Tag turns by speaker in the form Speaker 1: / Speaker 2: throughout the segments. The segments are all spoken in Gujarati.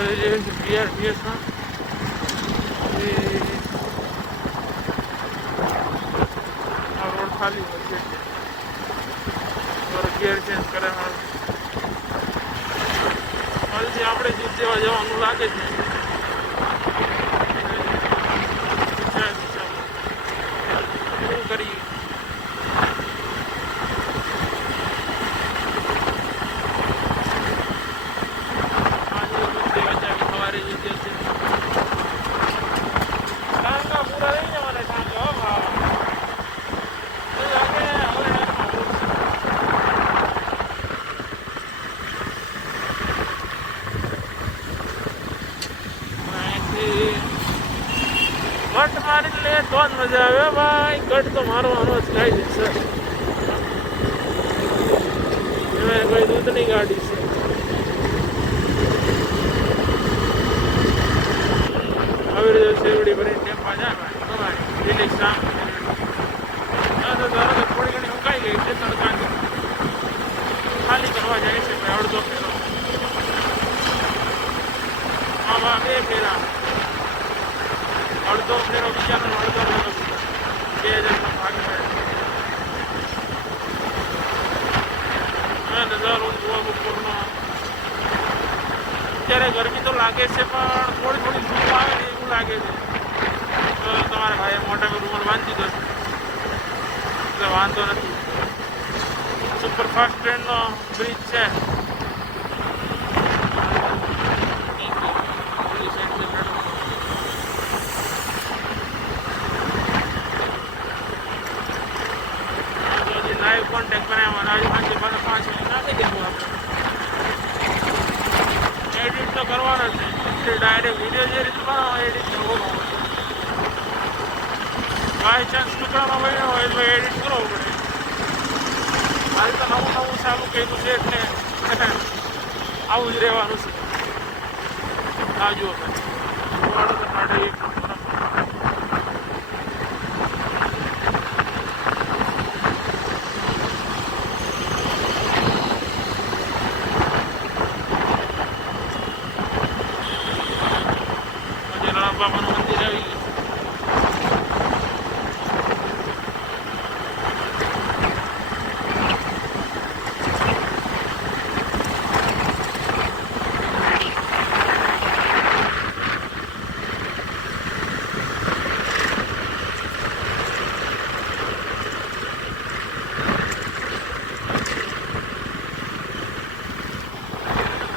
Speaker 1: જે બીઆરટીએસમાં એ આ રોડ ખાલી હોય છે ગિયર ચેન્જ કરે મારું ફરીથી આપણે જીત જેવા જવાનું લાગે છે વિચાર વિચાર. શું કરીએ આજે બધે વચાવી સવારે જીત્યો છે ટાંગા પૂરા રહી જવાના ટાંગા હો ભાવા. એ લાગે હવે નથી. અહીંથી કટ મારી લે તો જ મજા આવે. ભાઈ, કટ તો મારવાનો જ કાંઈ છે, સર. એમાં કોઈ દૂધની ગાડી છે. આવી રીતે શેરડી ભરીને ટેમ્પા જાય ધારો કે થોડી ઘણી ઉકાઈ ગઈ છે, તડકાની. ખાલી કરવા જાય છે અડધો ફેરો. આમાં બે ફેરા. અડધો ફેરો બીજાનો અડધો બે હજારનો ભાગ હા નજારો જોવા બપોરનો અત્યારે ગરમી તો લાગે છે, પણ થોડી થોડી ધૂપ આવે ને એવું લાગે છે. તો તમારા ભાઈએ મોટા રૂમર બાંધી દો એટલે વાંધો નથી. સુપરફાસ્ટ ટ્રેનનો બ્રિજ છે. કોન્ટેક્ટ આજે સાંજે મને પાંચ મિનિટ નાખી દેવું આપણે. એડિટ તો કરવાનો છે. ડાયરેક્ટ વીડિયો જે રીતે બનાવો એડિટ કરવો બાય ચાન્સ ટુકડાનો બન્યો હોય એટલે એડિટ કરવો પડે. હાલ તો નવું નવું ચાલુ કર્યું છે એટલે આવું જ રહેવાનું છે. આ જુઓ સાડે એક જલારામ બાપાનું મંદિર આવી ગયું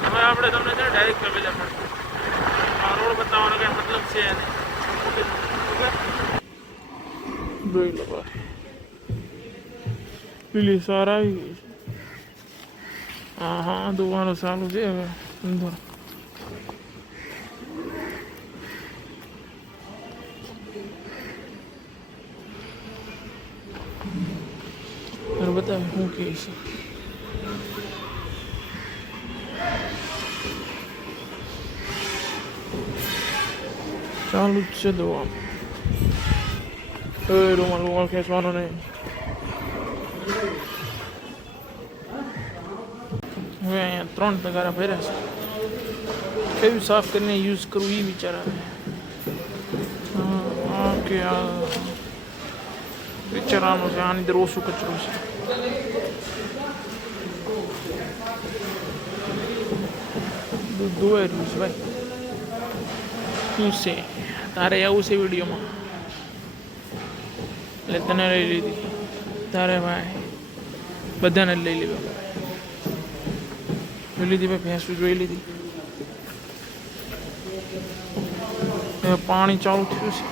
Speaker 1: હવે આપણે તમને છે ને ડાયરેક્ટ કબીલા પડશે આ રોડ બતાવવાનો કઈ મતલબ છે નહીં જોઈ લો ભાઈ. સાર આવી ગઈ છે. હા હા દુવાનું ચાલુ છે હવે. બતાવે શું કહે છે. ચાલુ જ છે દવા એ રૂમાલ રૂમાલ ખેંચવાનો નહીં હવે અહીંયા ત્રણ તગારા ભર્યા છે. કયું સાફ કરીને યુઝ કરવું એ વિચાર. આવે હા કે આ વિચારવાનું છે, આની અંદર ઓછું કચરો છે. દૂધ ધોવાઈ રહ્યું છે ભાઈ. શું છે? તારે આવું છે વિડીયોમાં? એટલે તને લઈ લીધી. તારે ભાઈ બધાને લઈ લીધો. જોઈ લીધી ભાઈ, ભેંસું જોઈ લીધી. પાણી ચાલુ થયું છે.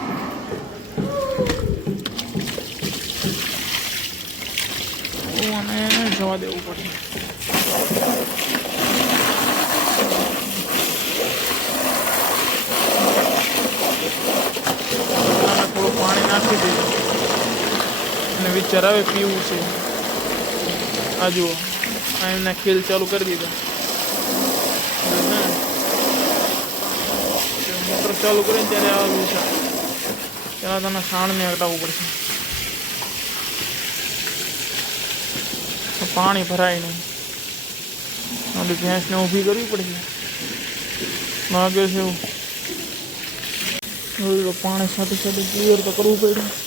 Speaker 1: અને જવા દેવું પડશે આમાં થોડું પાણી નાખી દીધું અને વિચાર આવે પીવું છે આ જુઓ આ એમના ખેલ ચાલુ કરી દીધા મોટર ચાલુ કરીને ત્યારે આવેલું છે ત્યાં તને સાણને હટાવવું પડશે તો પાણી ભરાય નહીં આપણી ભેંસને ઊભી કરવી પડશે લાગે છે એવું હવે તો પાણી સાથે સાથે ક્લિયર તો કરવું પડ્યું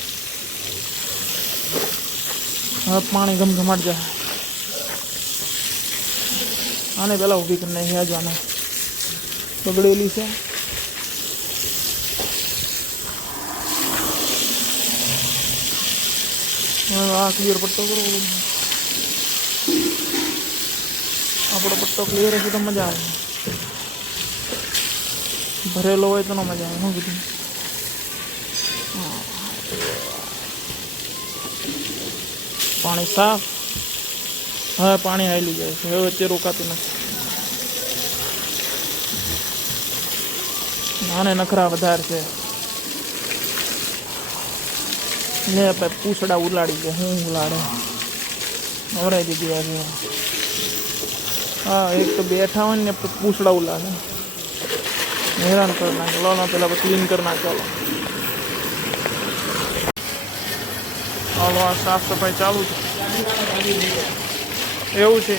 Speaker 1: હવે પાણી ગમગમાટ જાય આને પહેલાં ઊભી કરી નાખી આજ આને બગડેલી છે હવે આ ક્લિયર પટ્ટો કરવો પડે. આપણો પટ્ટો ક્લિયર હશે તો મજા આવે ભરેલો હોય તો ન મજા આવે શું કીધું હા. પાણી સાફ. હવે પાણી હાલી જાય છે. હવે વચ્ચે રોકાતું નથી. આને નખરા વધારે છે. લે ભાઈ પૂછડા ઉલાડી ગયા. હું ઉલાડે? અવરાઈ દીધી આજે. હા, એક તો બેઠા હોય ને પૂછડા ઉલાડે. હેરાન કરી નાખે. લો પેલા ક્લીન કરી નાખે. હાલો, આ સાફ સફાઈ ચાલુ છે. એવું છે.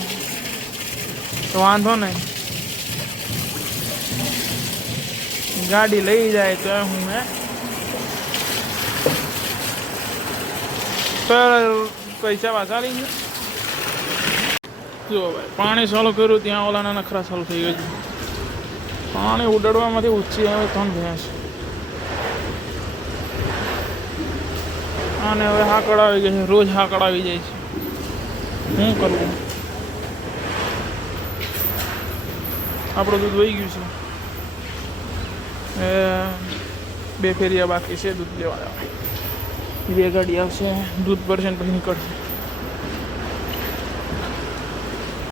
Speaker 1: તો વાંધો નહીં. ગાડી લઈ જાય તો હું હે. પૈસા પાછા લઈ ગયા જો ભાઈ, પાણી સોલો કર્યું, ત્યાં ઓલાના નખરા ચાલુ થઈ ગયું પાણી ઉડાડવામાંથી ઊંચી આવે ત્રણ ભેંસ. આને હવે હાકડ આવી ગઈ છે, રોજ હાકડ આવી જાય છે. શું કરવું આપણું દૂધ વહી ગયું છે. બે ફેરિયા બાકી છે દૂધ લેવા બે ગાડી આવશે, દૂધ ભરશે ને પછી નીકળશે.